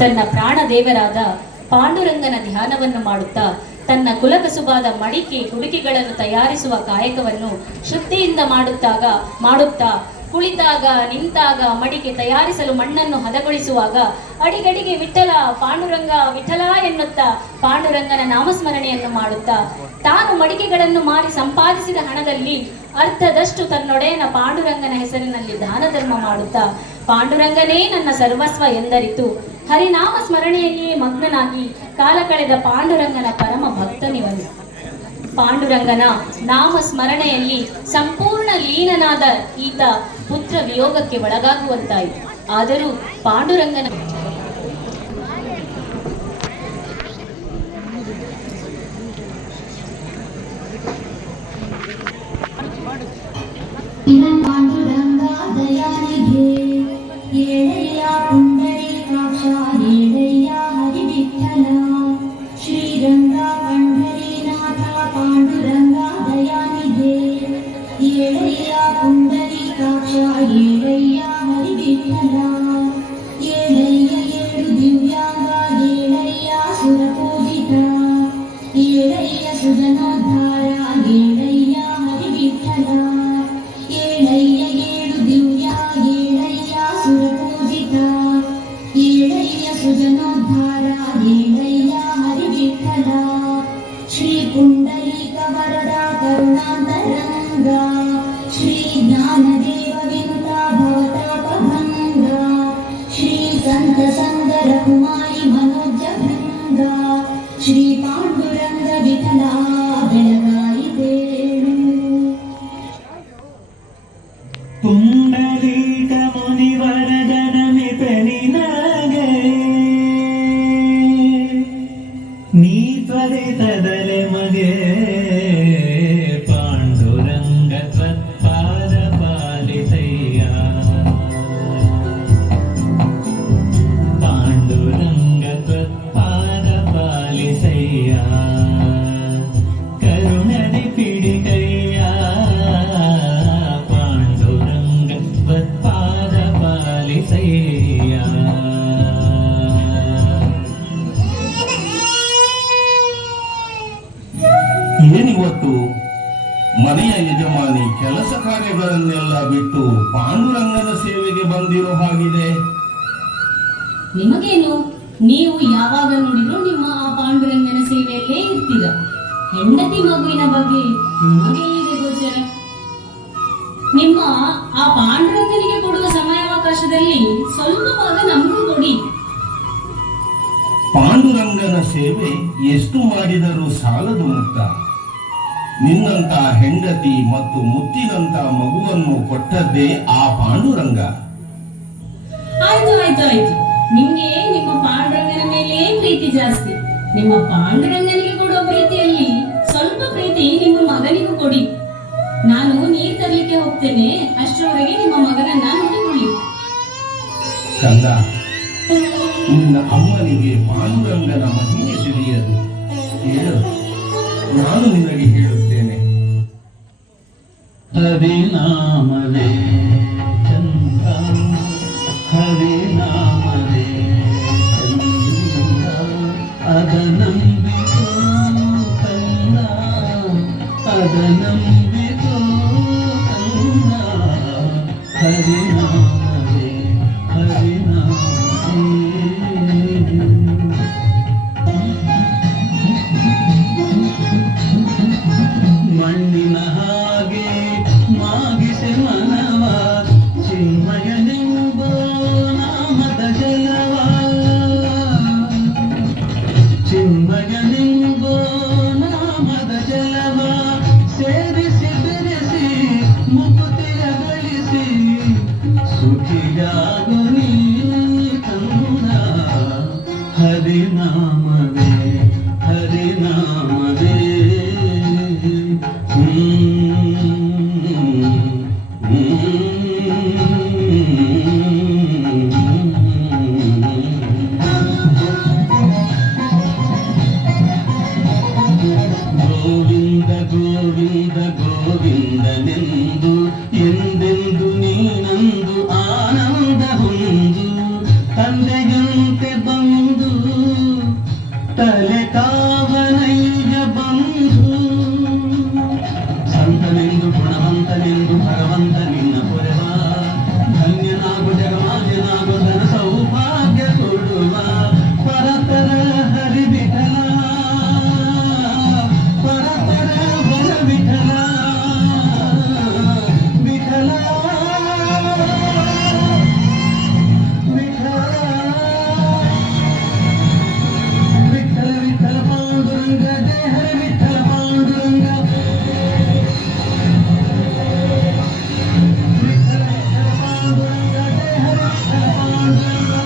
ತನ್ನ ಪ್ರಾಣ ದೇವರಾದ ಪಾಂಡುರಂಗನ ಧ್ಯಾನವನ್ನು ಮಾಡುತ್ತಾ ತನ್ನ ಕುಲಕಸುಬಾದ ಮಡಿಕೆ ಕುಡಿಕೆಗಳನ್ನು ತಯಾರಿಸುವ ಕಾಯಕವನ್ನು ಶ್ರದ್ಧೆಯಿಂದ ಮಾಡುತ್ತಾ ಕುಳಿತಾಗ ನಿಂತಾಗ ಮಡಿಕೆ ತಯಾರಿಸಲು ಮಣ್ಣನ್ನು ಹದಗೊಳಿಸುವಾಗ ಅಡಿಗಡಿಗೆ ವಿಠಲ ಪಾಂಡುರಂಗ ವಿಠಲ ಎನ್ನುತ್ತಾ ಪಾಂಡುರಂಗನ ನಾಮಸ್ಮರಣೆಯನ್ನು ಮಾಡುತ್ತಾ ತಾನು ಮಡಿಕೆಗಳನ್ನು ಮಾರಿ ಸಂಪಾದಿಸಿದ ಹಣದಲ್ಲಿ ಅರ್ಧದಷ್ಟು ತನ್ನೊಡೆಯನ ಪಾಂಡುರಂಗನ ಹೆಸರಿನಲ್ಲಿ ದಾನ ಧರ್ಮ ಮಾಡುತ್ತಾ ಪಾಂಡುರಂಗನೇ ನನ್ನ ಸರ್ವಸ್ವ ಎಂದರಿತು ಹರಿನಾಮ ಸ್ಮರಣೆಯಲ್ಲಿಯೇ ಮಗ್ನನಾಗಿ ಕಾಲ ಕಳೆದ ಪಾಂಡುರಂಗನ ಪರಮ ಭಕ್ತನಿವನು. ಪಾಂಡುರಂಗನ ನಾಮ ಸ್ಮರಣೆಯಲ್ಲಿ ಸಂಪೂರ್ಣ ಲೀನನಾದ ಈತ ಪುತ್ರ ವಿಯೋಗಕ್ಕೆ ಒಳಗಾಗುವಂತಾಯಿತು. ಆದರೂ ಪಾಂಡುರಂಗನ ಏನಿವತ್ತು ಮನೆಯ ಯಜಮಾನಿ ಕೆಲಸ ಕಾರ್ಯಗಳನ್ನೆಲ್ಲ ಬಿಟ್ಟು ಪಾಂಡುರಂಗನ ಸೇವೆಗೆ ಬಂದಿರೋ ಹಾಗಿದೆ. ನಿಮಗೇನು, ನೀವು ಯಾವಾಗ ನೋಡಿದ್ರು ನಿಮ್ಮ ಆ ಪಾಂಡುರಂಗನ ಸೇವೆಯಲ್ಲೇ ಇರ್ತೀರ. ಹೆಂಡತಿ ಮಗುವಿನ ಬಗ್ಗೆ ನಿಮಗೇನಿದೆ ಗೋಚರ? ನಿಮ್ಮ ಆ ಪಾಂಡುರಂಗನಿಗೆ ಕೊಡುವ ಸಮಯಾವಕಾಶದಲ್ಲಿ ಸ್ವಲ್ಪ ಭಾಗ ನಮಗೂ ಕೊಡಿ. ಪಾಂಡುರಂಗನ ಸೇವೆ ಎಷ್ಟು ಮಾಡಿದರೂ ಸಾಲದು ಮುಕ್ತ. ನಿನ್ನಂತ ಹೆಂಡತಿ ಮತ್ತು ಮುತ್ತಿನಂತ ಮಗುವನ್ನು ಕೊಟ್ಟದ್ದೇ ಆ ಪಾಂಡುರಂಗ. ಆಯ್ತು ಆಯ್ತು ಆಯ್ತು, ನಿಮ್ಗೆ ನಿಮ್ಮ ಪಾಂಡುರಂಗನ ಮೇಲೆ ಪ್ರೀತಿ ಜಾಸ್ತಿ. ನಿಮ್ಮ ಪಾಂಡುರಂಗನಿಗೆ ಕೊಡುವ ಪ್ರೀತಿಯಲ್ಲಿ ಸ್ವಲ್ಪ ಪ್ರೀತಿ ನಿಮ್ಮ ಮಗನಿಗೂ ಕೊಡಿ. ನಾನು ನೀರು ತರಲಿಕ್ಕೆ ಹೋಗ್ತೇನೆ, ಅಷ್ಟರವರೆಗೆ ನಿಮ್ಮ ಮಗನನ್ನ ನೋಡಿಕೊಳ್ಳಿ. ಕಂದ, ನಿನ್ನ ಅಮ್ಮನಿಗೆ ಪಾಂಡುರಂಗನ ಮಹಿಮೆ ತಿಳಿಯದು. ಹೇಳು, ನಾನು ನಿನಗೆ ಹೇಳುತ್ತೇನೆ. ಹರಿನಾಮವೇ ಚಂದ್ರ, ಹರಿನಾಮವೇ ಚಂದ್ರ, ಅದನಂಬಿಕೋ ಕಂದ, ಅದನಂಬಿಕೋ ಕಂದ, ಹರಿನಾಮವೇ ಹರಿನಾಮವೇ. ಮಣ್ಣಿನ ಹಾಗೆ ಮಾಗಿಸೆ ಮನವ ಮಗುವಂತೆ ಬಂದು ತಲೆ ತಾವನೈಜ ಬಂಧು ಸಂತನೆಂದು ಗುಣವಂತನೆಂದು ಭಗವಂತ ನಿನ್ನ ಪೊರೆವ ಧನ್ಯನಾಗು ಜಗಮಾನ್ಯನಾಗು ಧನ ಸೌಭಾಗ್ಯ ಕೊಡುವ ಪರತರ ಹರಿ ವಿಠಲ ಪರತರ ವರ ವಿಠಲ ವಿಠಲ ವಿಠಲ ವಿಠಲ ಪಾಂಡುರಂಗ ಜಯ ಹರಿ ವಿಠಲ ಪಾಂಡುರಂಗ ವಿಠಲ ವಿಠಲ ಪಾಂಡುರಂಗ ಜಯ ಹರಿ ವಿಠಲ ಪಾಂಡುರಂಗ ವಿಠಲ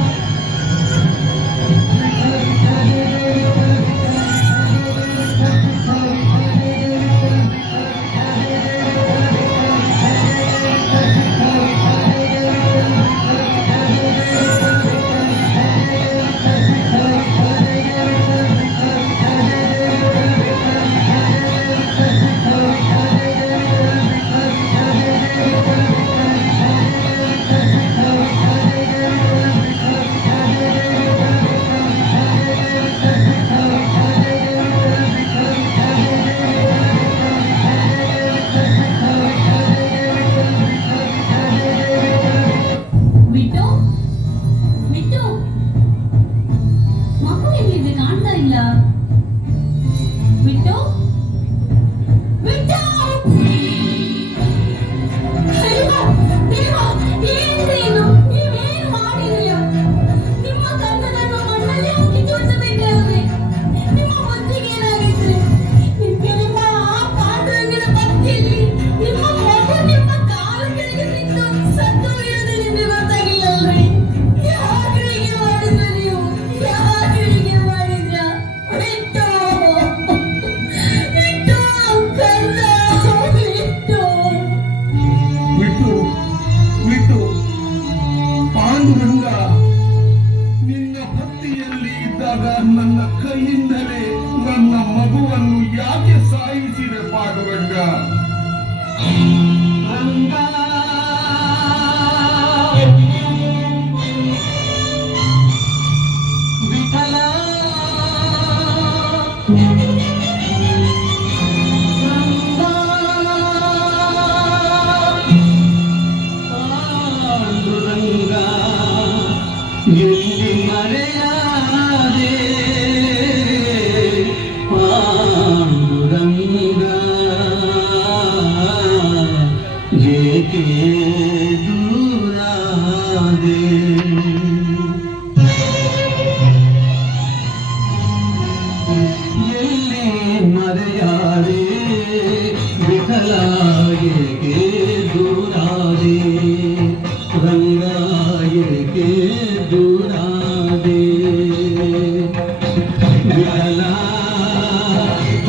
ವಿಠಲ ಜಯ ಜಯ ಬಿಟ್ಟು ಬಿಟ್ಟು ಮಗು ಎಲ್ಲಿದೆ ಕಾಣ್ತಾ ಇಲ್ಲ ಬಿಟ್ಟು ಬಿಟ್ಟು ಅಯ್ಯೋ, ದೇವ, ಏನ್ರೀನು? ನೀವೇನು ಮಾಡಿಲ್ಲ? ನಿಮ್ಮ ಗಂಡನನ್ನು ಮಣ್ಣಲ್ಲಿ ಹಾಕಿ ತೋರಿಸಬೇಕಲ್ಲವೇ? ನಿಮ್ಮ ಮನಸ್ಸಿಗೆ ಏನಾಗಿತ್ತು? ನಿಮ್ಮ ಪಾಂಡುರಂಗನ ಭಕ್ತಿಯಲ್ಲಿ ನಿಮ್ಮ ಮಗು ನಿಮ್ಮ ಕಾಲು ಕೆಳಗೆ ಬಿದ್ದು ಸತ್ತು ಹೋಗಿರೋದು ನಿಮಗೆ ಗೊತ್ತಾಗಿಲ್ಲಲ್ವೇ? ಯಾಕೆ ಹೀಗೆ ಮಾಡಿದ್ರ ನೀವು? ಯಾಕೆ ಹೀಗೆ ಮಾಡಿದ್ರ? ಬಿಟ್ಟು ಬಿಟ್ಟು ಕಂದ ಬಿಟ್ಟು ಬಿಟ್ಟು ಬಿಟ್ಟು ಪಾಂಡುರಂಗ ನಿನ್ನ ಭಕ್ತಿಯಲ್ಲಿ ಇದ್ದಾಗ ನನ್ನ ಕೈಯಿಂದಲೇ ನನ್ನ ಮಗುವನ್ನು ಯಾಕೆ ಸಾಯಿಸಿದೆ ಪಾಂಡುರಂಗ? ರಂಗ ವಿಠಲ ಪಾಂಡುರಂಗ ಎಲ್ಲಿ ಮರೆಯಾದೆ ಪಾಂಡುರಂಗ ಏಕೆ ದೂರಾದೆ ಎಲ್ಲಿ ಮರೆಯಾದೆ ವಿಠಲ ಏಕೆ ದೂರಾದೆ ರಂಗ ಏಕೆ ದೂರಾದೆ ವಿಠಲ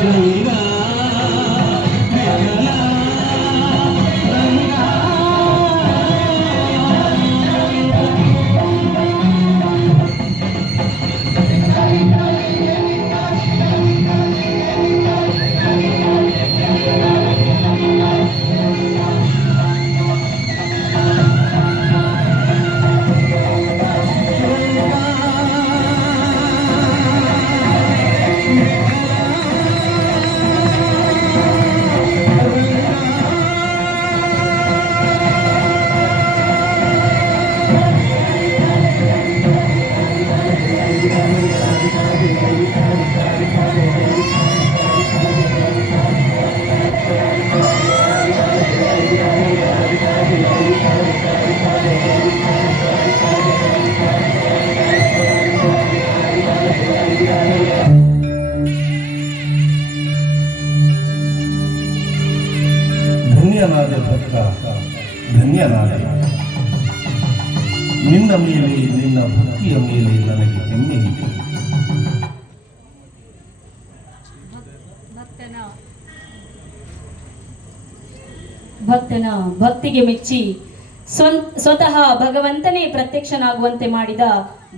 ರಂಗ ವಿಠಲ ರಂಗ ಧನ್ಯನಾದ ಭಕ್ತ, ಧನ್ಯನಾದ. ನಿನ್ನ ಮೇಲೆ, ನಿನ್ನ ಭಕ್ತಿಯ ಮೇಲೆ ನನಗೆ ಹೆಮ್ಮೆ ಇದೆ. ಭಕ್ತನ ಭಕ್ತಿಗೆ ಮೆಚ್ಚಿ ಸ್ವತಃ ಭಗವಂತನೇ ಪ್ರತ್ಯಕ್ಷನಾಗುವಂತೆ ಮಾಡಿದ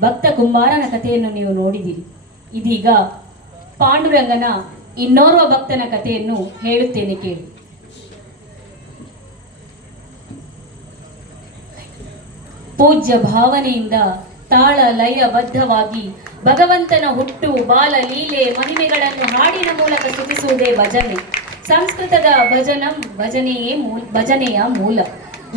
ಭಕ್ತ ಕುಂಬಾರನ ಕಥೆಯನ್ನು ನೀವು ನೋಡಿದಿರಿ. ಇದೀಗ ಪಾಂಡುರಂಗನ ಇನ್ನೋರ್ವ ಭಕ್ತನ ಕಥೆಯನ್ನು ಹೇಳುತ್ತೇನೆ ಕೇಳಿ. ಪೂಜ್ಯ ಭಾವನೆಯಿಂದ ತಾಳ ಲಯಬದ್ಧವಾಗಿ ಭಗವಂತನ ಹುಟ್ಟು ಬಾಲ ಲೀಲೆ ಮಹಿಮೆಗಳನ್ನು ಹಾಡಿನ ಮೂಲಕ ಸ್ತುತಿಸುವುದೇ ಭಜನೆ. ಸಂಸ್ಕೃತದ ಭಜನೆಯ ಮೂಲ.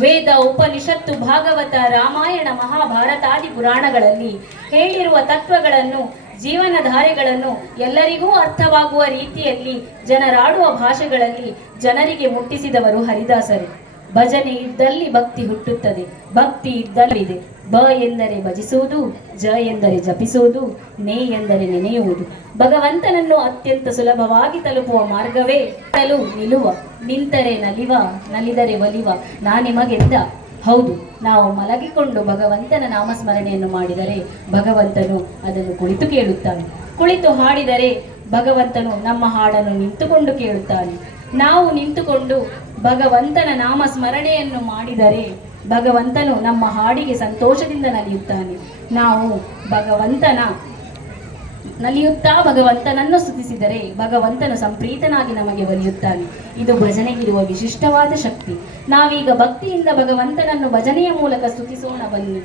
ವೇದ, ಉಪನಿಷತ್ತು, ಭಾಗವತ, ರಾಮಾಯಣ, ಮಹಾಭಾರತಾದಿ ಪುರಾಣಗಳಲ್ಲಿ ಹೇಳಿರುವ ತತ್ವಗಳನ್ನು, ಜೀವನಧಾರೆಗಳನ್ನು ಎಲ್ಲರಿಗೂ ಅರ್ಥವಾಗುವ ರೀತಿಯಲ್ಲಿ ಜನರಾಡುವ ಭಾಷೆಗಳಲ್ಲಿ ಜನರಿಗೆ ಮುಟ್ಟಿಸಿದವರು ಹರಿದಾಸರು. ಭಜನೆ ಇದ್ದಲ್ಲಿ ಭಕ್ತಿ ಹುಟ್ಟುತ್ತದೆ, ಭಕ್ತಿ ಇದ್ದಲ್ಲಿದೆ. ಬ ಎಂದರೆ ಭಜಿಸುವುದು, ಜ ಎಂದರೆ ಜಪಿಸುವುದು, ನೇ ಎಂದರೆ ನೆನೆಯುವುದು. ಭಗವಂತನನ್ನು ಅತ್ಯಂತ ಸುಲಭವಾಗಿ ತಲುಪುವ ಮಾರ್ಗವೇ ನಿಲುವ. ನಿಂತರೆ ನಲಿವ, ನಲಿದರೆ ಒಲಿವ ನಾನಿಮಗೆಂದ. ಹೌದು, ನಾವು ಮಲಗಿಕೊಂಡು ಭಗವಂತನ ನಾಮಸ್ಮರಣೆಯನ್ನು ಮಾಡಿದರೆ ಭಗವಂತನು ಅದನ್ನು ಕುಳಿತು ಕೇಳುತ್ತಾನೆ. ಕುಳಿತು ಹಾಡಿದರೆ ಭಗವಂತನು ನಮ್ಮ ಹಾಡನ್ನು ನಿಂತುಕೊಂಡು ಕೇಳುತ್ತಾನೆ. ನಾವು ನಿಂತುಕೊಂಡು ಭಗವಂತನ ನಾಮ ಸ್ಮರಣೆಯನ್ನು ಮಾಡಿದರೆ ಭಗವಂತನು ನಮ್ಮ ಹಾಡಿಗೆ ಸಂತೋಷದಿಂದ ನಲಿಯುತ್ತಾನೆ. ನಾವು ನಲಿಯುತ್ತಾ ಭಗವಂತನನ್ನು ಸ್ತುತಿಸಿದರೆ ಭಗವಂತನು ಸಂಪ್ರೀತನಾಗಿ ನಮಗೆ ಒಲಿಯುತ್ತಾನೆ. ಇದು ಭಜನೆಗಿರುವ ವಿಶಿಷ್ಟವಾದ ಶಕ್ತಿ. ನಾವೀಗ ಭಕ್ತಿಯಿಂದ ಭಗವಂತನನ್ನು ಭಜನೆಯ ಮೂಲಕ ಸ್ತುತಿಸೋಣ ಬನ್ನಿ.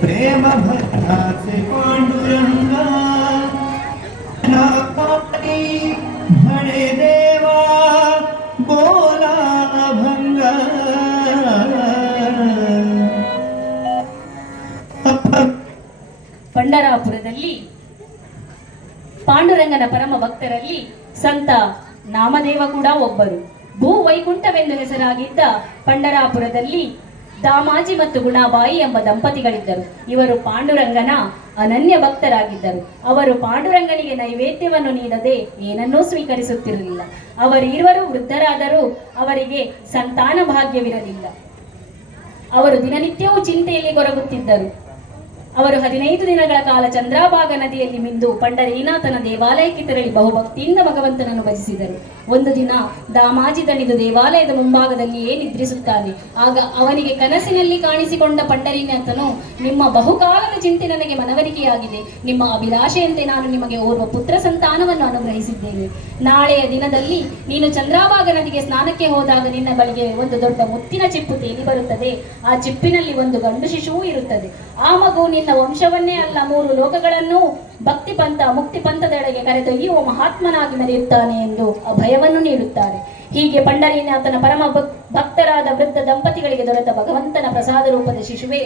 प्रेम भक्ताचे पांडुरंगा नापाटी म्हणे देवा बोला अभंग. ಪಂಡರಾಪುರದಲ್ಲಿ ಪಾಂಡುರಂಗನ ಪರಮ ಭಕ್ತರಲ್ಲಿ ಸಂತ ನಾಮದೇವ ಕೂಡ ಒಬ್ಬರು. ಭೂ ವೈಕುಂಠವೆಂದು ಹೆಸರಾಗಿದ್ದ ಪಂಡರಾಪುರದಲ್ಲಿ ದಾಮಾಜಿ ಮತ್ತು ಗುಣಾಬಾಯಿ ಎಂಬ ದಂಪತಿಗಳಿದ್ದರು. ಇವರು ಪಾಂಡುರಂಗನ ಅನನ್ಯ ಭಕ್ತರಾಗಿದ್ದರು. ಅವರು ಪಾಂಡುರಂಗನಿಗೆ ನೈವೇದ್ಯವನ್ನು ನೀಡದೆ ಏನನ್ನೂ ಸ್ವೀಕರಿಸುತ್ತಿರಲಿಲ್ಲ. ಅವರಿರುವರು ವೃದ್ಧರಾದರೂ ಅವರಿಗೆ ಸಂತಾನ ಭಾಗ್ಯವಿರಲಿಲ್ಲ. ಅವರು ದಿನನಿತ್ಯವೂ ಚಿಂತೆಯಲ್ಲಿ ಕೊರಗುತ್ತಿದ್ದರು. ಅವರು 15 ದಿನಗಳ ಕಾಲ ಚಂದ್ರಾಭಾಗ ನದಿಯಲ್ಲಿ ಮಿಂದು ಪಂಡರೀನಾಥನ ದೇವಾಲಯಕ್ಕೆ ತೆರಳಿ ಬಹುಭಕ್ತಿಯಿಂದ ಭಗವಂತನನ್ನು ಭಜಿಸಿದರು. ಒಂದು ದಿನ ದಾಮಾಜಿ ದಣಿದು ದೇವಾಲಯದ ಮುಂಭಾಗದಲ್ಲಿಯೇ ನಿದ್ರಿಸುತ್ತಾನೆ. ಆಗ ಅವನಿಗೆ ಕನಸಿನಲ್ಲಿ ಕಾಣಿಸಿಕೊಂಡ ಪಂಡರೀನಾಥನು, ನಿಮ್ಮ ಬಹುಕಾಲದ ಚಿಂತೆ ನನಗೆ ಮನವರಿಕೆಯಾಗಿದೆ. ನಿಮ್ಮ ಅಭಿಲಾಷೆಯಂತೆ ನಾನು ನಿಮಗೆ ಓರ್ವ ಪುತ್ರ ಸಂತಾನವನ್ನು ಅನುಗ್ರಹಿಸಿದ್ದೇನೆ. ನಾಳೆಯ ದಿನದಲ್ಲಿ ನೀನು ಚಂದ್ರಾಭಾಗ ನದಿಗೆ ಸ್ನಾನಕ್ಕೆ ಹೋದಾಗ ನಿನ್ನ ಬಳಿಗೆ ಒಂದು ದೊಡ್ಡ ಮುತ್ತಿನ ಚಿಪ್ಪು ತೇಲಿ ಬರುತ್ತದೆ. ಆ ಚಿಪ್ಪಿನಲ್ಲಿ ಒಂದು ಗಂಡು ಶಿಶುವೂ ಇರುತ್ತದೆ. ಆ ಮಗು ನಿನ್ನ ವಂಶವನ್ನೇ ಅಲ್ಲ 3 ಲೋಕಗಳನ್ನು ಭಕ್ತಿ ಪಂಥ ಮುಕ್ತಿ ಪಂಥದೆಡೆಗೆ ಕರೆದೊಯ್ಯುವ ಮಹಾತ್ಮನಾಗಿ ಮೆರೆಯುತ್ತಾನೆ ಎಂದು ಅಭಯವನ್ನು ನೀಡುತ್ತಾರೆ. ಹೀಗೆ ಪಂಡರೀನಾಥನ ಪರಮ ಭಕ್ತರಾದ ವೃದ್ಧ ದಂಪತಿಗಳಿಗೆ ದೊರೆತ ಭಗವಂತನ ಪ್ರಸಾದ ರೂಪದ ಶಿಶುವೇ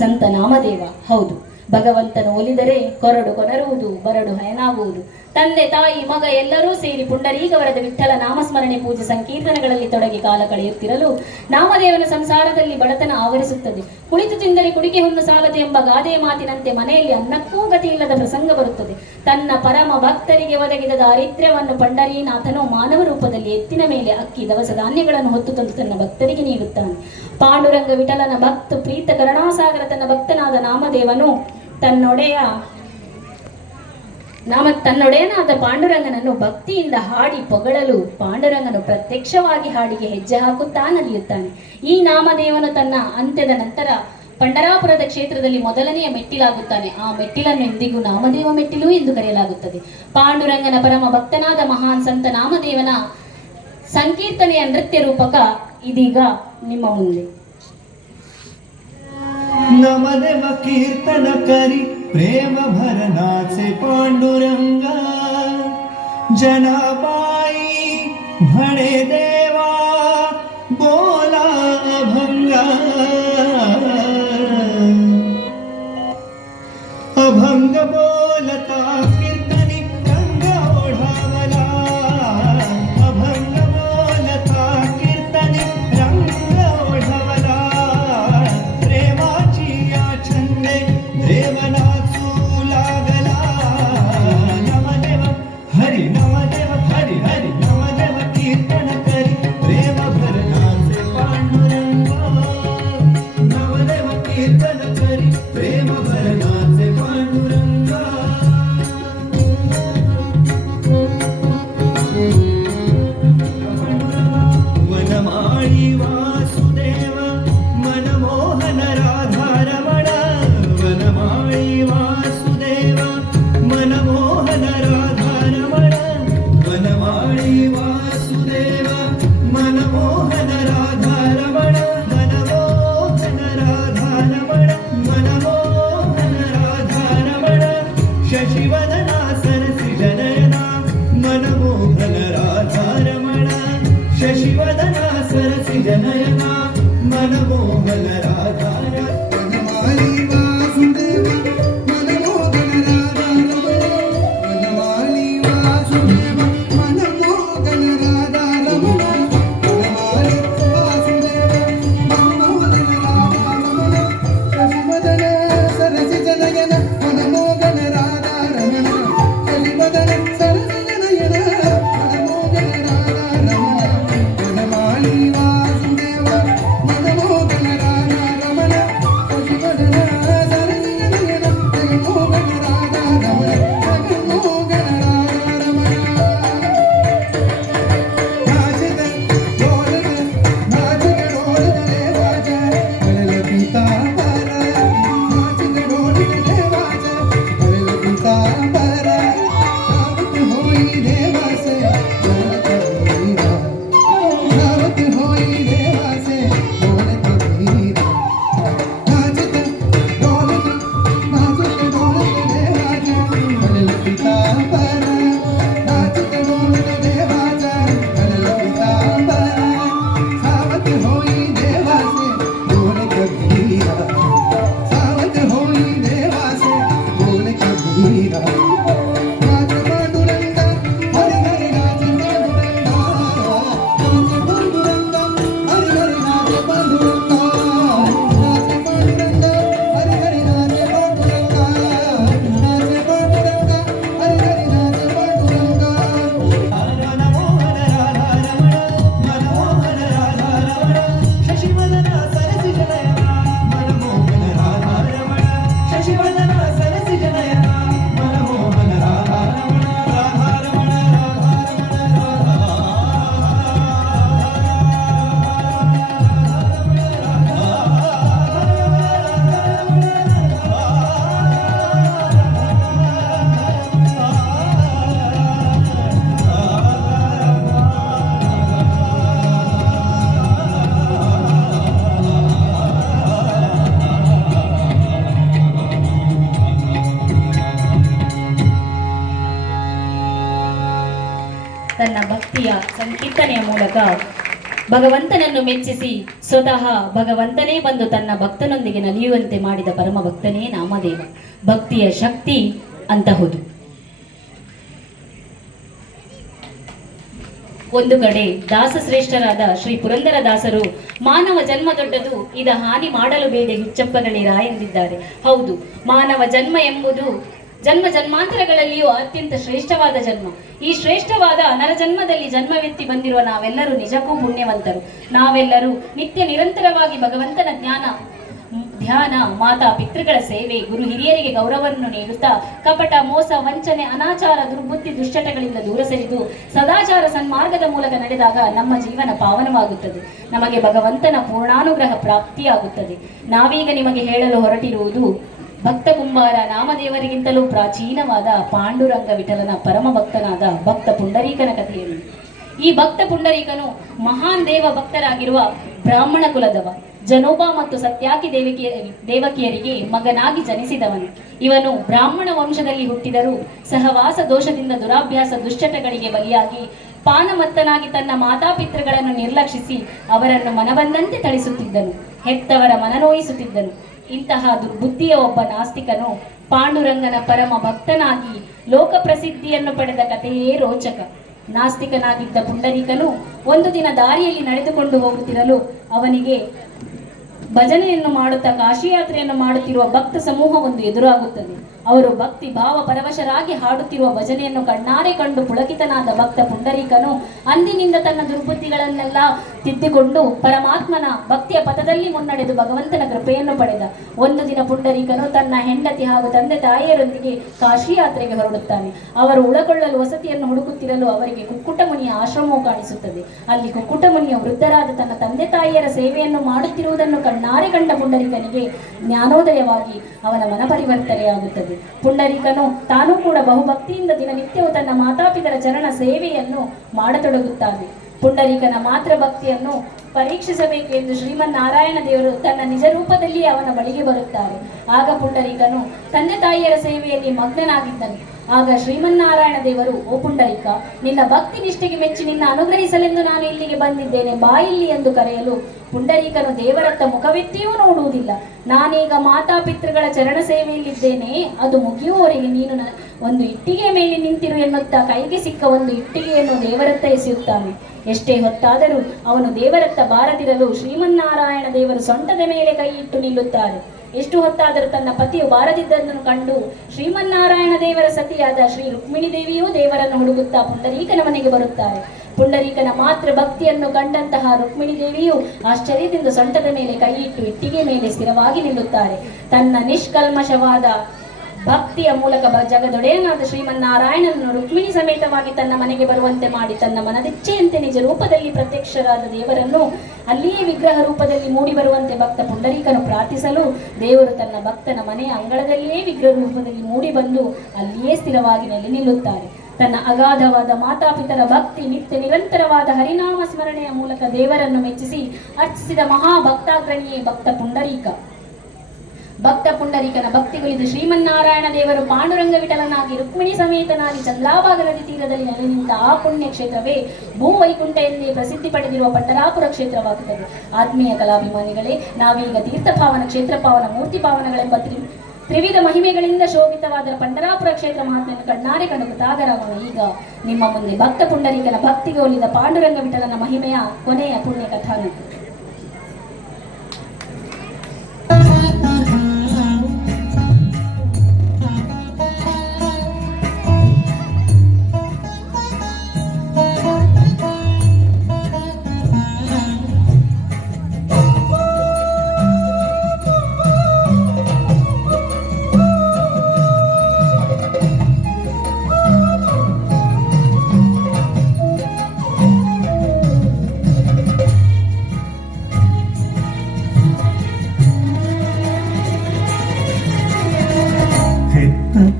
ಸಂತ ನಾಮದೇವ. ಹೌದು, ಭಗವಂತನು ಒಲಿದರೆ ಕೊರಡು ಕೊನರುವುದು, ಬರಡು ಹಯನಾಗುವುದು. ತಂದೆ ತಾಯಿ ಮಗ ಎಲ್ಲರೂ ಸೇರಿ ಪುಂಡರೀಗವರದ ವಿಠ್ಠಲ ನಾಮಸ್ಮರಣೆ ಪೂಜೆ ಸಂಕೀರ್ತನೆಗಳಲ್ಲಿ ತೊಡಗಿ ಕಾಲ ಕಳೆಯುತ್ತಿರಲು ನಾಮದೇವನ ಸಂಸಾರದಲ್ಲಿ ಬಡತನ ಆವರಿಸುತ್ತದೆ. ಕುಳಿತು ತಿಂದರೆ ಕುಡಿಕೆ ಹುಣ್ಣು ಸಾಲದು ಎಂಬ ಗಾದೆಯ ಮಾತಿನಂತೆ ಮನೆಯಲ್ಲಿ ಅನ್ನಕ್ಕೂ ಗತಿ ಇಲ್ಲದ ಪ್ರಸಂಗ ಬರುತ್ತದೆ. ತನ್ನ ಪರಮ ಭಕ್ತರಿಗೆ ಒದಗಿದ ದಾರಿದ್ರ್ಯವನ್ನು ಪಂಡರೀನಾಥನು ಮಾನವ ರೂಪದಲ್ಲಿ ಎತ್ತಿನ ಮೇಲೆ ಅಕ್ಕಿ ದವಸ ಧಾನ್ಯಗಳನ್ನು ಹೊತ್ತು ತಂದು ತನ್ನ ಭಕ್ತರಿಗೆ ನೀಡುತ್ತಾನೆ. ಪಾಂಡುರಂಗ ವಿಠಲನ ಭಕ್ತ ಪ್ರೀತ ಕರುಣಾಸಾಗರ ತನ್ನ ಭಕ್ತನಾದ ನಾಮದೇವನು ತನ್ನೊಡೆಯನಾದ ಪಾಂಡುರಂಗನನ್ನು ಭಕ್ತಿಯಿಂದ ಹಾಡಿ ಪೊಗಳಲು ಪಾಂಡುರಂಗನು ಪ್ರತ್ಯಕ್ಷವಾಗಿ ಹಾಡಿಗೆ ಹೆಜ್ಜೆ ಹಾಕುತ್ತಾ ನಲಿಯುತ್ತಾನೆ. ಈ ನಾಮದೇವನು ತನ್ನ ಅಂತ್ಯದ ನಂತರ ಪಂಡರಾಪುರದ ಕ್ಷೇತ್ರದಲ್ಲಿ ಮೊದಲನೆಯ ಮೆಟ್ಟಿಲಾಗುತ್ತಾನೆ. ಆ ಮೆಟ್ಟಿಲನ್ನು ಎಂದಿಗೂ ನಾಮದೇವ ಮೆಟ್ಟಿಲು ಎಂದು ಕರೆಯಲಾಗುತ್ತದೆ. ಪಾಂಡುರಂಗನ ಪರಮ ಭಕ್ತನಾದ ಮಹಾನ್ ಸಂತ ನಾಮದೇವನ ಸಂಕೀರ್ತನೆಯ ನೃತ್ಯ ರೂಪಕ ಇದೀಗ ನಿಮ್ಮ ಮುಂದೆ. नामदेव कीर्तन करी प्रेम भरनाचे पांडुरंगा. जनाबाई म्हणे देवा बोला अभंगा. अभंग बोलता कीर्तनी रंग ओढावला. अभंग बोलता कीर्तनी रंग ओढावला. प्रेमाची छंदे देवनाचू लागला. नमदेव हरी नमदेव हरी हरी नमदेव कीर्तन करी मनमोहन राधा वनमाली वासुदेव मनमोहन राधा वनमाली वासुदेव मनमोहन राधा वनमाली वासुदेव मनमोहन राधा शशिवदन सरसिज नयन मनमोहन राधा रमण शशिवदन सरसिज नयन मनमोहन राधा रमण वनमाली वासुदेव मनमोहन राधा रमण शशिवदन सरसिज नयन मनमोहन राधा रमण मनमोहन राधा रमण नाचद डोलद नाचद डोलद रे वाजा कलल पीतांबर नाचद डोलद रे वाजा कलल पीतांबर सावत होई देवा से बोलत मीरा सावत होई देवा से बोलत मीरा नाचद डोलद रे वाजा कलल पीतांबर नाचद डोलद रे वाजा कलल पीतांबर सावत होई देवा से बोलत मीरा सावत होई देवा से बोलत मीरा नाच पांडुरंग हरि हरि नाच पांडुरंग नाच पांडुरंग हरि हरि नाच पांडुरंग नाच पांडुरंग हरि हरि नाच पांडुरंग नाच पांडुरंग हरि हरि नाच पांडुरंग मनमोहन राधा रमण मनमोहन राधा रमण शशिवदन सरसिज नयन मनमोहन राधा रमण शशिवदन सरसिज नयन मनमोहन राधा रमण राधा रमण राधा ತನ್ನ ಭಕ್ತಿಯ ಸಂಕೀರ್ತನೆಯ ಮೂಲಕ ಭಗವಂತನನ್ನು ಮೆಚ್ಚಿಸಿ ಸ್ವತಃ ಭಗವಂತನೇ ಬಂದು ತನ್ನ ಭಕ್ತನೊಂದಿಗೆ ನಲಿಯುವಂತೆ ಮಾಡಿದ ಪರಮ ಭಕ್ತನೇ ನಾಮದೇವ. ಭಕ್ತಿಯ ಶಕ್ತಿ ಅಂತಹುದು. ಒಂದು ಕಡೆ ದಾಸಶ್ರೇಷ್ಠರಾದ ಶ್ರೀ ಪುರಂದರ ದಾಸರು ಮಾನವ ಜನ್ಮ ದೊಡ್ಡದು, ಇದ ಹಾನಿ ಮಾಡಲು ಬೇಡ ಹುಚ್ಚಪ್ಪಗಳಿರಾ ಎಂದಿದ್ದಾರೆ. ಹೌದು, ಮಾನವ ಜನ್ಮ ಎಂಬುದು ಜನ್ಮ ಜನ್ಮಾಂತರಗಳಲ್ಲಿಯೂ ಅತ್ಯಂತ ಶ್ರೇಷ್ಠವಾದ ಜನ್ಮ. ಈ ಶ್ರೇಷ್ಠವಾದ ನರಜನ್ಮದಲ್ಲಿ ಜನ್ಮವೆತ್ತಿ ಬಂದಿರುವ ನಾವೆಲ್ಲರೂ ನಿಜಕ್ಕೂ ಪುಣ್ಯವಂತರು. ನಾವೆಲ್ಲರೂ ನಿತ್ಯ ನಿರಂತರವಾಗಿ ಭಗವಂತನ ಧ್ಯಾನ, ಮಾತಾ ಪಿತೃಗಳ ಸೇವೆ, ಗುರು ಹಿರಿಯರಿಗೆ ಗೌರವವನ್ನು ನೀಡುತ್ತಾ ಕಪಟ, ಮೋಸ, ವಂಚನೆ, ಅನಾಚಾರ, ದುರ್ಬುದ್ಧಿ, ದುಶ್ಚಟಗಳಿಂದ ದೂರ ಸರಿದು ಸದಾಚಾರ ಸನ್ಮಾರ್ಗದ ಮೂಲಕ ನಡೆದಾಗ ನಮ್ಮ ಜೀವನ ಪಾವನವಾಗುತ್ತದೆ. ನಮಗೆ ಭಗವಂತನ ಪೂರ್ಣಾನುಗ್ರಹ ಪ್ರಾಪ್ತಿಯಾಗುತ್ತದೆ. ನಾವೀಗ ನಿಮಗೆ ಹೇಳಲು ಹೊರಟಿರುವುದು ಭಕ್ತ ಕುಂಬಾರ ನಾಮದೇವರಿಗಿಂತಲೂ ಪ್ರಾಚೀನವಾದ ಪಾಂಡುರಂಗ ವಿಠಲನ ಪರಮ ಭಕ್ತನಾದ ಭಕ್ತ ಪುಂಡರೀಕನ ಕಥೆಯನ್ನು. ಈ ಭಕ್ತ ಪುಂಡರೀಕನು ಮಹಾನ್ ದೇವ ಭಕ್ತರಾಗಿರುವ ಬ್ರಾಹ್ಮಣ ಕುಲದವ. ಜನೋಬ ಮತ್ತು ಸತ್ಯಾಕಿ ದೇವಕಿಯರಿಗೆ ಮಗನಾಗಿ ಜನಿಸಿದವನು. ಇವನು ಬ್ರಾಹ್ಮಣ ವಂಶದಲ್ಲಿ ಹುಟ್ಟಿದರೂ ಸಹವಾಸ ದೋಷದಿಂದ ದುರಾಭ್ಯಾಸ ದುಶ್ಚಟಗಳಿಗೆ ಬಲಿಯಾಗಿ ಪಾನಮತ್ತನಾಗಿ ತನ್ನ ಮಾತಾಪಿತೃಗಳನ್ನು ನಿರ್ಲಕ್ಷಿಸಿ ಅವರನ್ನು ಮನಬಂದಂತೆ ಥಳಿಸುತ್ತಿದ್ದನು. ಹೆತ್ತವರ ಮನನೋಯಿಸುತ್ತಿದ್ದನು. ಇಂತಹ ದುರ್ಬುದ್ಧಿಯ ಒಬ್ಬ ನಾಸ್ತಿಕನು ಪಾಂಡುರಂಗನ ಪರಮ ಭಕ್ತನಾಗಿ ಲೋಕ ಪ್ರಸಿದ್ಧಿಯನ್ನು ಪಡೆದ ಕಥೆಯೇ ರೋಚಕ. ನಾಸ್ತಿಕನಾಗಿದ್ದ ಪುಂಡರೀಕನು ಒಂದು ದಿನ ದಾರಿಯಲ್ಲಿ ನಡೆದುಕೊಂಡು ಹೋಗುತ್ತಿರಲು ಅವನಿಗೆ ಭಜನೆಯನ್ನು ಮಾಡುತ್ತಾ ಕಾಶಿಯಾತ್ರೆಯನ್ನು ಮಾಡುತ್ತಿರುವ ಭಕ್ತ ಸಮೂಹವೊಂದು ಎದುರಾಗುತ್ತದೆ. ಅವರು ಭಕ್ತಿ ಭಾವ ಪರವಶರಾಗಿ ಹಾಡುತ್ತಿರುವ ಭಜನೆಯನ್ನು ಕಣ್ಣಾರೆ ಕಂಡು ಪುಳಕಿತನಾದ ಭಕ್ತ ಪುಂಡರೀಕನು ಅಂದಿನಿಂದ ತನ್ನ ದುರ್ಬುದ್ಧಿಗಳನ್ನೆಲ್ಲ ತಿದ್ದಿಕೊಂಡು ಪರಮಾತ್ಮನ ಭಕ್ತಿಯ ಪಥದಲ್ಲಿ ಮುನ್ನಡೆದು ಭಗವಂತನ ಕೃಪೆಯನ್ನು ಪಡೆದ. ಒಂದು ದಿನ ಪುಂಡರೀಕನು ತನ್ನ ಹೆಂಡತಿ ಹಾಗೂ ತಂದೆ ತಾಯಿಯರೊಂದಿಗೆ ಕಾಶಿಯಾತ್ರೆಗೆ ಹೊರಡುತ್ತಾನೆ. ಅವರು ಉಳಕೊಳ್ಳಲು ವಸತಿಯನ್ನು ಹುಡುಕುತ್ತಿರಲು ಅವರಿಗೆ ಕುಕ್ಕುಟ ಮುನಿಯ ಆಶ್ರಮವು ಕಾಣಿಸುತ್ತದೆ. ಅಲ್ಲಿ ಕುಕ್ಕುಟ ಮುನಿಯ ವೃದ್ಧರಾದ ತನ್ನ ತಂದೆ ತಾಯಿಯರ ಸೇವೆಯನ್ನು ಮಾಡುತ್ತಿರುವುದನ್ನು ಕಣ್ಣಾರೆ ಕಂಡ ಪುಂಡರೀಕನಿಗೆ ಜ್ಞಾನೋದಯವಾಗಿ ಅವನ ಮನಪರಿವರ್ತನೆಯಾಗುತ್ತದೆ. ಪುಂಡರೀಕನು ತಾನೂ ಕೂಡ ಬಹುಭಕ್ತಿಯಿಂದ ದಿನನಿತ್ಯವೂ ತನ್ನ ಮಾತಾಪಿತರ ಚರಣ ಸೇವೆಯನ್ನು ಮಾಡತೊಡಗುತ್ತಾನೆ. ಪುಂಡರೀಕನ ಮಾತ್ರ ಭಕ್ತಿಯನ್ನು ಪರೀಕ್ಷಿಸಬೇಕು ಎಂದು ಶ್ರೀಮನ್ನಾರಾಯಣ ದೇವರು ತನ್ನ ನಿಜ ರೂಪದಲ್ಲಿ ಅವನ ಬಳಿಗೆ ಬರುತ್ತಾರೆ. ಆಗ ಪುಂಡರೀಕನು ತಂದೆ ತಾಯಿಯರ ಸೇವೆಯಲ್ಲಿ ಮಗ್ನನಾಗಿದ್ದನು. ಆಗ ಶ್ರೀಮನ್ನಾರಾಯಣ ದೇವರು, ಓ ಪುಂಡರೀಕ, ನಿನ್ನ ಭಕ್ತಿ ನಿಷ್ಠೆಗೆ ಮೆಚ್ಚಿ ನಿನ್ನ ಅನುಗ್ರಹಿಸಲೆಂದು ನಾನು ಇಲ್ಲಿಗೆ ಬಂದಿದ್ದೇನೆ, ಬಾ ಇಲ್ಲಿ ಎಂದು ಕರೆಯಲು ಪುಂಡರೀಕನು ದೇವರತ್ತ ಮುಖವೆತ್ತಿಯೂ ನೋಡುವುದಿಲ್ಲ. ನಾನೀಗ ಮಾತಾಪಿತೃಗಳ ಚರಣ ಸೇವೆಯಲ್ಲಿದ್ದೇನೆ, ಅದು ಮುಗಿಯುವವರೆಗೆ ನೀನು ಒಂದು ಇಟ್ಟಿಗೆಯ ಮೇಲೆ ನಿಂತಿರು ಎನ್ನುತ್ತಾ ಕೈಗೆ ಸಿಕ್ಕ ಒಂದು ಇಟ್ಟಿಗೆಯನ್ನು ದೇವರತ್ತ ಎಸೆಯುತ್ತಾನೆ. ಎಷ್ಟೇ ಹೊತ್ತಾದರೂ ಅವನು ದೇವರತ್ತ ಬಾರದಿರಲು ಶ್ರೀಮನ್ನಾರಾಯಣ ದೇವರು ಸೊಂಟದ ಮೇಲೆ ಕೈ ಇಟ್ಟು ನಿಲ್ಲುತ್ತಾರೆ. ಎಷ್ಟು ಹೊತ್ತಾದರೂ ತನ್ನ ಪತಿಯು ಬಾರದಿದ್ದನ್ನು ಕಂಡು ಶ್ರೀಮನ್ನಾರಾಯಣ ದೇವರ ಸತಿಯಾದ ಶ್ರೀ ರುಕ್ಮಿಣಿ ದೇವಿಯೂ ದೇವರನ್ನು ಹುಡುಗುತ್ತಾ ಪುಂಡರೀಕನ ಮನೆಗೆ ಬರುತ್ತಾರೆ. ಪುಂಡರೀಕನ ಮಾತ್ರ ಭಕ್ತಿಯನ್ನು ಕಂಡಂತಹ ರುಕ್ಮಿಣಿ ದೇವಿಯು ಆಶ್ಚರ್ಯದಿಂದ ಸೊಂಟದ ಮೇಲೆ ಕೈಯಿಟ್ಟು ಇಟ್ಟಿಗೆ ಮೇಲೆ ಸ್ಥಿರವಾಗಿ ನಿಲ್ಲುತ್ತಾರೆ. ತನ್ನ ನಿಷ್ಕಲ್ಮಶವಾದ ಭಕ್ತಿಯ ಮೂಲಕ ಜಗದೊಡೆಯನಾದ ಶ್ರೀಮನ್ನಾರಾಯಣನನ್ನು ರುಕ್ಮಿಣಿ ಸಮೇತವಾಗಿ ತನ್ನ ಮನೆಗೆ ಬರುವಂತೆ ಮಾಡಿ ತನ್ನ ಮನದಿಚ್ಛೆಯಂತೆ ನಿಜ ರೂಪದಲ್ಲಿ ಪ್ರತ್ಯಕ್ಷರಾದ ದೇವರನ್ನು ಅಲ್ಲಿಯೇ ವಿಗ್ರಹ ರೂಪದಲ್ಲಿ ಮೂಡಿ ಬರುವಂತೆ ಭಕ್ತ ಪುಂಡರೀಕನು ಪ್ರಾರ್ಥಿಸಲು ದೇವರು ತನ್ನ ಭಕ್ತನ ಮನೆಯ ಅಂಗಳದಲ್ಲಿಯೇ ವಿಗ್ರಹ ರೂಪದಲ್ಲಿ ಮೂಡಿ ಬಂದು ಅಲ್ಲಿಯೇ ಸ್ಥಿರವಾಗಿ ನೆಲೆ ನಿಲ್ಲುತ್ತಾರೆ. ತನ್ನ ಅಗಾಧವಾದ ಮಾತಾಪಿತರ ಭಕ್ತಿ ನಿತ್ಯ ನಿರಂತರವಾದ ಹರಿನಾಮ ಸ್ಮರಣೆಯ ಮೂಲಕ ದೇವರನ್ನು ಮೆಚ್ಚಿಸಿ ಅರ್ಚಿಸಿದ ಮಹಾಭಕ್ತಾಗ್ರಣಿಯೇ ಭಕ್ತ ಪುಂಡರೀಕ. ಭಕ್ತ ಪುಂಡರೀಕನ ಭಕ್ತಿಗೊಲಿದು ಶ್ರೀಮನ್ನಾರಾಯಣ ದೇವರು ಪಾಂಡುರಂಗ ವಿಠಲನಾಗಿ ರುಕ್ಮಿಣಿ ಸಮೇತನಾಗಿ ಚಂದ್ರಾಭಾಗ ನದಿ ತೀರದಲ್ಲಿ ನೆಲೆ ನಿಂತ ಆ ಪುಣ್ಯ ಕ್ಷೇತ್ರವೇ ಭೂವೈಕುಂಠ ಎಂದೇ ಪ್ರಸಿದ್ಧಿ ಪಡೆದಿರುವ ಪಂಡರಾಪುರ ಕ್ಷೇತ್ರವಾಗುತ್ತದೆ. ಆತ್ಮೀಯ ಕಲಾಭಿಮಾನಿಗಳೇ, ನಾವೀಗ ತೀರ್ಥಪಾವನ, ಕ್ಷೇತ್ರ ಪಾವನ, ಮೂರ್ತಿ ಪಾವನಗಳೆಂಬ ತ್ರಿವಿಧ ಮಹಿಮೆಗಳಿಂದ ಶೋಭಿತವಾದ ಪಂಡರಾಪುರ ಕ್ಷೇತ್ರ ಮಹಾತ್ಮೆಯನ್ನು ಕಣ್ಣಾರೆ ಕಂಡು ಕೃತಾಗರಾಗೋಣ. ಈಗ ನಿಮ್ಮ ಮುಂದೆ ಭಕ್ತ ಪುಂಡರೀಕನ ಭಕ್ತಿಗೆ ಒಲಿದ ಪಾಂಡುರಂಗ ವಿಠಲನ ಮಹಿಮೆಯ ಕೊನೆಯ ಪುಣ್ಯ ಕಥಾನಕ.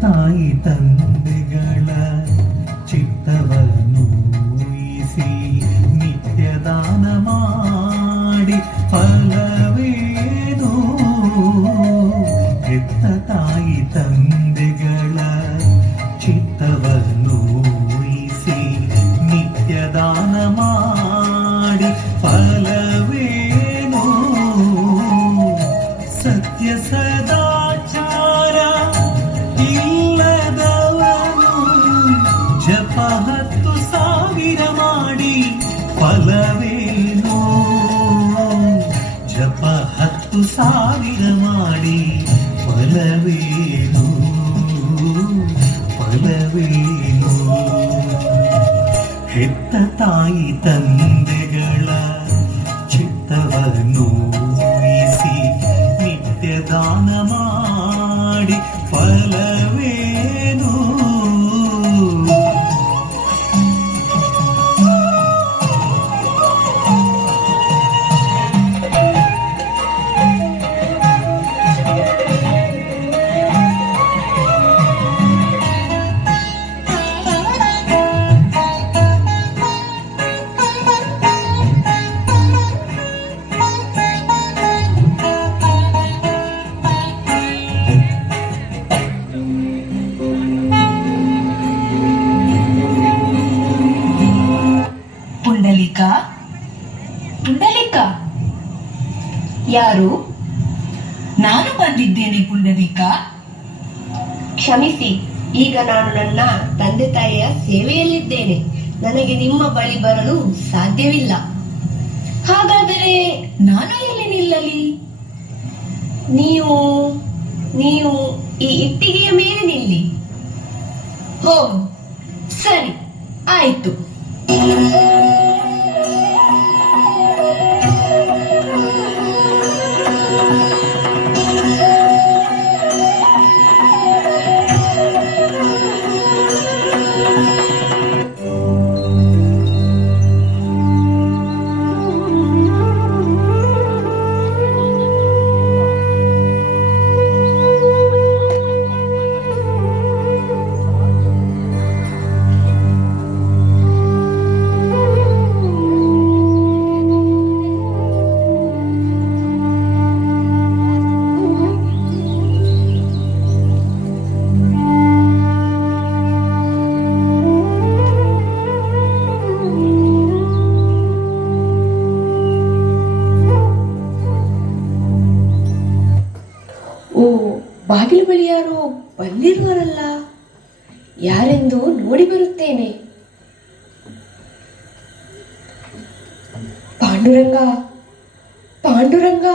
ತಾಯಿ ತಂದೆಗಳ ಚಿತ್ತವನ್ನು ಊಹಿಸಿ ನಿತ್ಯ ದಾನ ಮಾಡಿ ಫಲವೇನು? ಹೆತ್ತ ತಾಯಿ ತಂದೆಗಳ ಚಿತ್ತವನ್ನು ಊಹಿಸಿ ನಿತ್ಯ ದಾನ ಮಾಡಿ ಫಲವೇನು? ಸತ್ಯ ಸದಾಚಾರ ಇಲ್ಲದವನು ಜಪ 10,000 ಮಾಡಿ ಫಲವೇನು? ಜಪ 10,000 ಮಾಡಿ ಫಲವೇನು? ಫಲವೇನು? ಹೆತ್ತ ತಾಯಿ ತಂದೆಗಳ ಚಿತ್ತವನ್ನು ಊಹಿಸಿ ನಿತ್ಯ ದಾನ ಮಾಡಿ ಫಲವೇನು? ಪುಂಡಲೀಕ, ಪುಂಡಲೀಕ, ಯಾರು? ನಾನು ಬಂದಿದ್ದೇನೆ ಪುಂಡಲೀಕ. ಕ್ಷಮಿಸಿ, ಈಗ ನಾನು ನನ್ನ ತಂದೆ ತಾಯಿಯ ಸೇವೆಯಲ್ಲಿದ್ದೇನೆ. ನನಗೆ ನಿಮ್ಮ ಬಳಿ ಬರಲು ಸಾಧ್ಯವಿಲ್ಲ. ಹಾಗಾದರೆ ನಾನು ಎಲ್ಲಿ ನಿಲ್ಲಲಿ? ನೀವು ನೀವು ಈ ಇಟ್ಟಿಗೆಯ ಮೇಲೆ ನಿಲ್ಲಿ. ಹೋ, ಸರಿ, ಆಯ್ತು. ಬಾಗಿಲು ಬಳಿ ಯಾರೋ ಬಂದಿರುವರಲ್ಲ, ಯಾರೆಂದು ನೋಡಿ ಬರುತ್ತೇನೆ. ಪಾಂಡುರಂಗ, ಪಾಂಡುರಂಗ.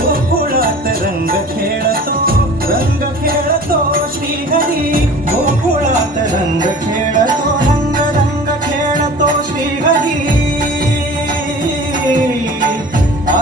ಗೋಕುಳಾತ ರಂಗ खेळतो श्रीहरी. ಗೋಕುಳಾತ ರಂಗ खेळतो ರಂಗ ರಂಗ खेळतो श्रीहरी. ಆ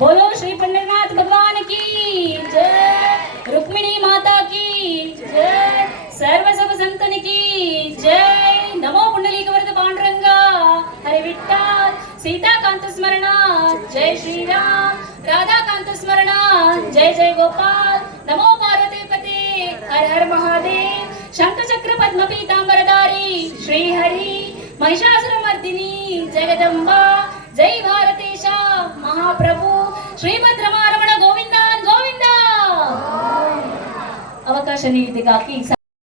बोलो श्री पंडरनाथ भगवान की जय, रुक्मिणी माता की जय, सर्व सब संतन की जय. नमो पुंडलीक वरद पांडुरंग, हरे विठ्ठल. सीताकांत स्मरण जय श्रीराम, राधाकांत स्मरण जय जय गोपाल. नमो पार्वती पते हर हर महादेव. शंखचक्र पद्म पीतांबरधारी श्री हरि, महिषासुरमर्दिनी जगदंबा. जय भारतेश महाप्रभु ಶ್ರೀಮದ್ ರಮಾರಮಣ ಗೋವಿಂದ ಗೋವಿಂದ. ಅವಕಾಶ ನೀಡಿದ್ದಕ್ಕಾಗಿ